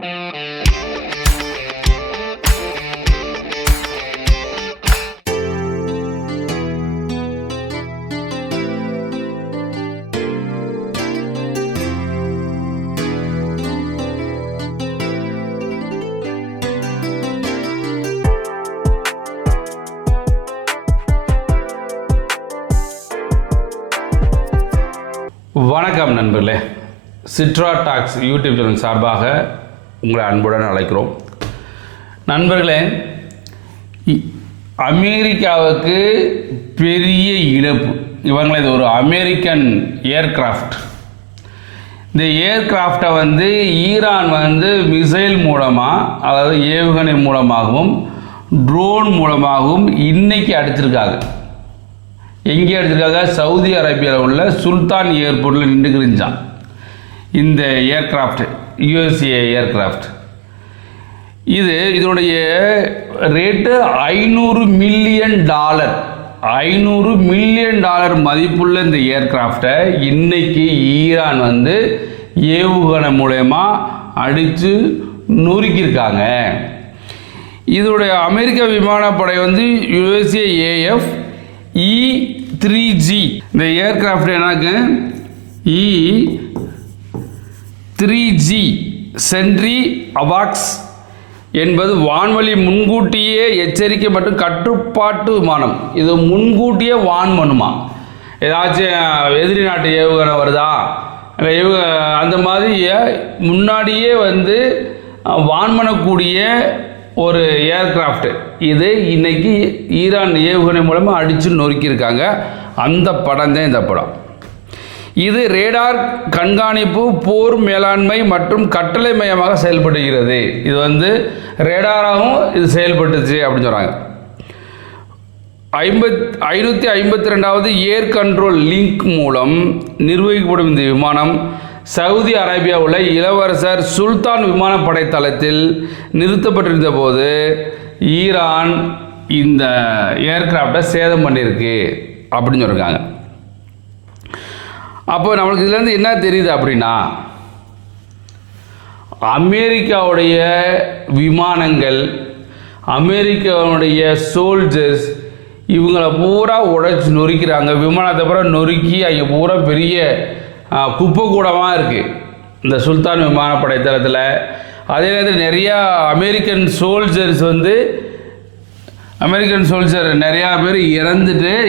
வணக்கம் நண்பர்களே, சிட்ரா tax YouTube channel சார்பாக உங்களை அன்புடன் அழைக்கிறோம். நண்பர்களே, அமெரிக்காவுக்கு பெரிய இழப்பு. இவங்களது ஒரு அமெரிக்கன் ஏர்கிராஃப்ட். இந்த ஏர்கிராஃப்டை ஈரான் மிசைல் மூலமாக, அதாவது ஏவுகணை மூலமாகவும் ட்ரோன் மூலமாகவும் இன்னைக்கு அடிச்சிருக்காங்க. எங்கே அடிச்சிருக்காங்க? சவுதி அரேபியாவில் உள்ள சுல்தான் ஏர்போர்ட்டில் நின்றுக்கிருந்தான் இந்த ஏர்கிராஃப்ட், யுஎஸ்ஏ ஏர்கிராஃப்ட். இதனுடைய ரேட்டு $500 மில்லியன். $500 மில்லியன் மதிப்புள்ள இந்த ஏர்கிராஃப்டை இன்னைக்கு ஈரான் ஏவுகணை மூலமா அடித்து நொறுக்கியிருக்காங்க. இதோடைய அமெரிக்க விமானப்படை USAF E-3G. இந்த ஏர்கிராஃப்ட் எனக்கு E-3G சென்ட்ரி அவாக்ஸ் என்பது வான்வழி முன்கூட்டியே எச்சரிக்கை மற்றும் கட்டுப்பாட்டு விமானம். இது முன்கூட்டியே வான் பண்ணுமா, ஏதாச்சும் எதிரி நாட்டு ஏவுகணை வருதா, அந்த மாதிரி முன்னாடியே வான் பண்ணக்கூடிய ஒரு ஏர்கிராஃப்ட். இது இன்னைக்கு ஈரான் ஏவுகணை மூலமாக அடித்து நொறுக்கியிருக்காங்க. அந்த படம் தான் இந்த படம். இது ரேடார் கண்காணிப்பு, போர் மேலாண்மை மற்றும் கட்டளை மையமாக செயல்படுகிறது. இது ரேடாராகவும் இது செயல்பட்டுச்சு அப்படின்னு சொல்கிறாங்க. 552வது ஏர் கண்ட்ரோல் லிங்க் மூலம் நிர்வகிக்கப்படும் இந்த விமானம் சவுதி அரேபியா உள்ள இளவரசர் சுல்தான் விமானப்படை தளத்தில் நிறுத்தப்பட்டிருந்த போது ஈரான் இந்த ஏர்கிராஃப்டை சேதம் பண்ணியிருக்கு அப்படின்னு சொல்லியிருக்காங்க. அப்போ நம்மளுக்கு இதுலேருந்து என்ன தெரியுது அப்படின்னா, அமெரிக்காவுடைய விமானங்கள், அமெரிக்காவுடைய சோல்ஜர்ஸ் இவங்களை பூரா உடைச்சி நொறுக்கிறாங்க. விமானத்தை பூரா நொறுக்கி அங்கே பூரா பெரிய குப்பை கூடமாக இருக்குது இந்த சுல்தான் விமானப்படை தளத்தில். அதே நேரத்தில் நிறையா அமெரிக்கன் சோல்ஜர் நிறையா பேர்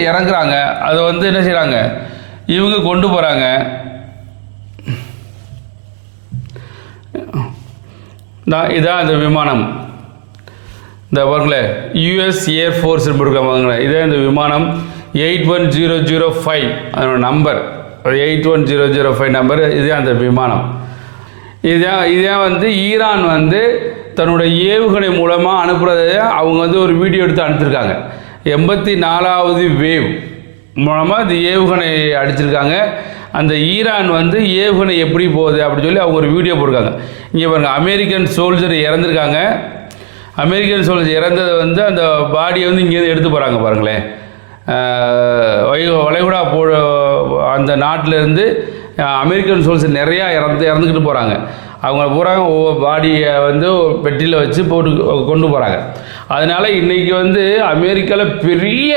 இறங்குறாங்க. அதை என்ன செய்கிறாங்க, இவங்க கொண்டு போகிறாங்க. இதான் இந்த விமானம். இந்த பாருங்களே, யூஎஸ் ஏர்ஃபோர்ஸ் இருக்காங்க. இதே இந்த விமானம் 81005 அதனோட நம்பர், 81005 நம்பர். இதுதான் அந்த விமானம். இதான் ஈரான் தன்னுடைய ஏவுகணை மூலமாக அனுப்புறதை அவங்க ஒரு வீடியோ எடுத்து அனுப்பிச்சிருக்காங்க. 84வது வேவ் மூலமாக இந்த ஏவுகணை அடிச்சிருக்காங்க. அந்த ஈரான் ஏவுகணை எப்படி போகுது அப்படின்னு சொல்லி அவங்க ஒரு வீடியோ போட்டிருக்காங்க. இங்கே பாருங்கள், அமெரிக்கன் சோல்ஜர் இறந்துருக்காங்க. அமெரிக்கன் சோல்ஜர் இறந்ததை அந்த பாடியை இங்கேருந்து எடுத்து போகிறாங்க. பாருங்களேன், வளைகுடா அந்த நாட்டிலேருந்து அமெரிக்கன் சோல்ஜர் நிறையா இறந்துக்கிட்டு போகிறாங்க. அவங்க பூரா பாடியை பெட்டியில் வச்சு போட்டு கொண்டு போகிறாங்க. அதனால் இன்றைக்கி அமெரிக்காவில் பெரிய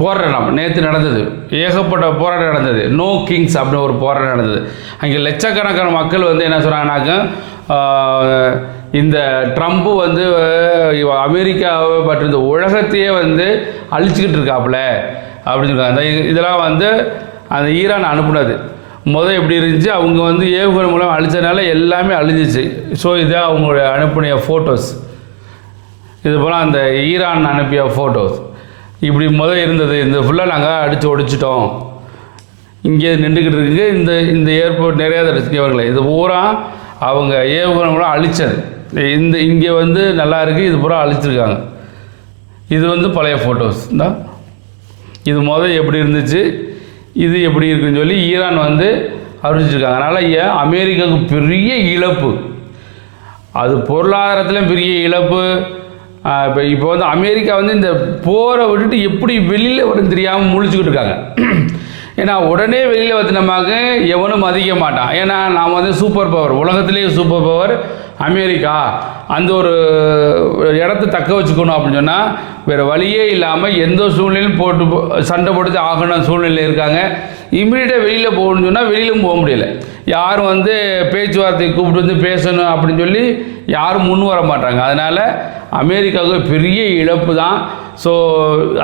போராட்டம் நேற்று நடந்தது. ஏகப்பட்ட போராட்டம் நடந்தது. நோ கிங்ஸ் அப்படின்னு ஒரு போராட்டம் நடந்தது. அங்கே லட்சக்கணக்கான மக்கள் என்ன சொல்கிறாங்கனாக்கா, இந்த ட்ரம்ப்பு அமெரிக்காவை மற்றும் இந்த உலகத்தையே அழிச்சிக்கிட்டு இருக்காப்புல அப்படின்னு சொல்கிறாங்க. இதெல்லாம் அந்த ஈரான் அனுப்புனது எப்படி இருந்துச்சு, அவங்க ஏவுகணை மூலம் அழிச்சதுனால எல்லாமே அழிஞ்சிச்சு. ஸோ இதான் அவங்களுடைய அனுப்பிய ஃபோட்டோஸ். இது போல் அந்த ஈரான் அனுப்பிய ஃபோட்டோஸ் இப்படி இருந்தது. இந்த ஃபுல்லாக நாங்கள் அடித்து ஒடிச்சிட்டோம், இங்கே நின்றுக்கிட்டு இருக்குது. இந்த ஏர்போர்ட் நிறையா இவங்களே இது பூரா அவங்க ஏவுகணை மூலம் அழித்தது. இங்கே நல்லா இருக்குது, இது பூரா அழிச்சிருக்காங்க. இது பழைய ஃபோட்டோஸ் தான். இது எப்படி இருந்துச்சு, இது எப்படி இருக்குன்னு சொல்லி ஈரான் அறிவிச்சிருக்காங்க. அதனால் அமெரிக்காவுக்கு பெரிய இழப்பு, அது பொருளாதாரத்திலும் பெரிய இழப்பு. இப்போ அமெரிக்கா இந்த போரை விட்டுட்டு எப்படி வெளியில் வரும் தெரியாமல் முழிச்சுக்கிட்டு இருக்காங்க. ஏன்னா உடனே வெளியில் வந்துட்டோமாக்க எவனும் மதிக்க மாட்டான். ஏன்னா நாம் வந்து சூப்பர் பவர், உலகத்திலேயே சூப்பர் பவர் அமெரிக்கா, அந்த ஒரு இடத்த தக்க வச்சுக்கணும் அப்படின்னு சொன்னால் வேறு வழியே இல்லாமல் எந்த சூழ்நிலையும் சண்டை போட்டு ஆகணும் சூழ்நிலை இருக்காங்க. இம்மிடியட்டாக வெளியில் போகணும்னு சொன்னால் வெளியிலும் போக முடியல. யாரும் வந்து பேச்சுவார்த்தை கூப்பிட்டு வந்து பேசணும் அப்படின்னு சொல்லி யாரும் முன் வர மாட்டாங்க. அதனால் அமெரிக்காவுக்கு பெரிய இழப்பு தான். ஸோ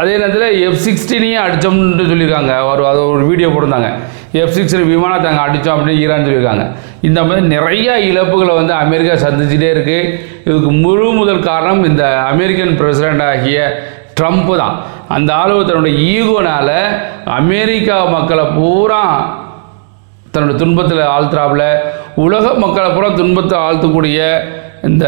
அதே நேரத்தில் F-16 அடித்தோம்னு சொல்லியிருக்காங்க. அது ஒரு வீடியோ போட்டிருந்தாங்க. F-16 விமானத்தை அங்கே அடித்தோம் அப்படின்னு ஈரான் சொல்லியிருக்காங்க. இந்த மாதிரி நிறையா இழப்புகளை வந்து அமெரிக்கா சந்திச்சுட்டே இருக்குது. இதுக்கு முதல் காரணம் இந்த அமெரிக்கன் பிரசிடெண்ட் ஆகிய ட்ரம்ப்பு தான். அந்த ஆளு தன்னுடைய ஈகோனால் அமெரிக்கா மக்களை பூரா தன்னுடைய துன்பத்தில் ஆழ்த்துறாப்புல, உலக மக்களை பூரா துன்பத்தை ஆழ்த்தக்கூடிய இந்த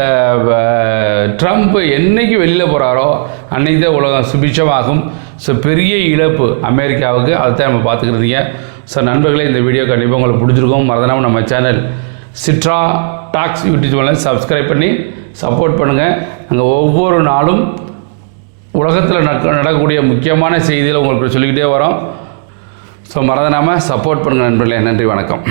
ட்ரம்ப் என்னைக்கு வெளியில் போகிறாரோ அன்றைக்கி தான் உலகம் சுபிட்சமாகும். ஸோ பெரிய இழப்பு அமெரிக்காவுக்கு. அதுதான் நம்ம பார்த்துக்கிறீங்க. ஸோ நண்பர்களே, இந்த வீடியோ கண்டிப்பாக உங்களுக்கு பிடிச்சிருக்கோம். மறந்துடாமல் நம்ம சேனல் சிட்ரா டாக்ஸ் யூடியூப் சேனலை சப்ஸ்கிரைப் பண்ணி சப்போர்ட் பண்ணுங்கள். அங்கே ஒவ்வொரு நாளும் உலகத்தில் நடக்கக்கூடிய முக்கியமான செய்திகளை உங்களுக்கு சொல்லிக்கிட்டே வரோம். ஸோ மறந்துடாமல் சப்போர்ட் பண்ணுங்கள் நண்பர்களே. நன்றி, வணக்கம்.